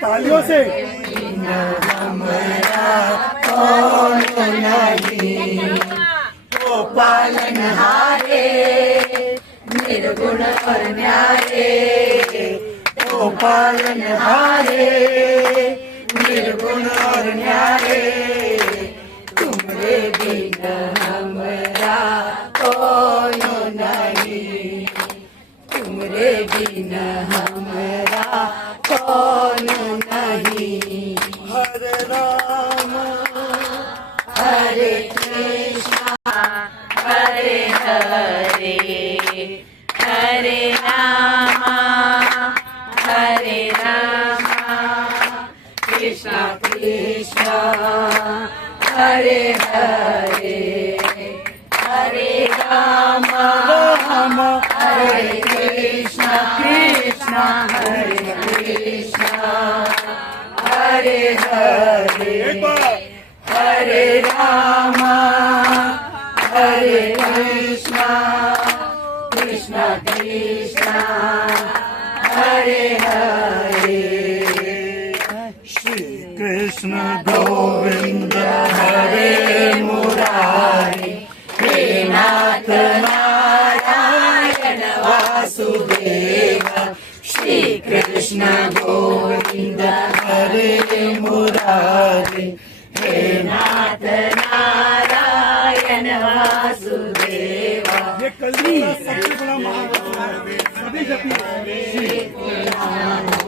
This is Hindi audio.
तालियों से वो पालनहारे निर्गुण और न्यारे, वो पालनहारे निर्गुण और न्यारे, तुमरे बिन हमरा कोई नहीं, तुमरे बिन हमरा कौन नहीं। हरे राम हरे कृष्णा हरे हरे, हरे रामा हरे रामा, कृष्णा कृष्णा हरे हरे, हरे रामा राम हरे कृष्णा कृष्णा हरे कृष्णा, हरे हरे, एक बार हरे रामा हरे कृष्णा कृष्णा कृष्णा हरे हरे। श्री कृष्ण गोविंद हरे मुरारी, हे नाथ नारायण वासुदेव, श्री कृष्ण गोविंद हरे मुरारी, हे नाथ नारायण वासुदेव। ये कलयुग का सबसे बड़ा महान सभी जपी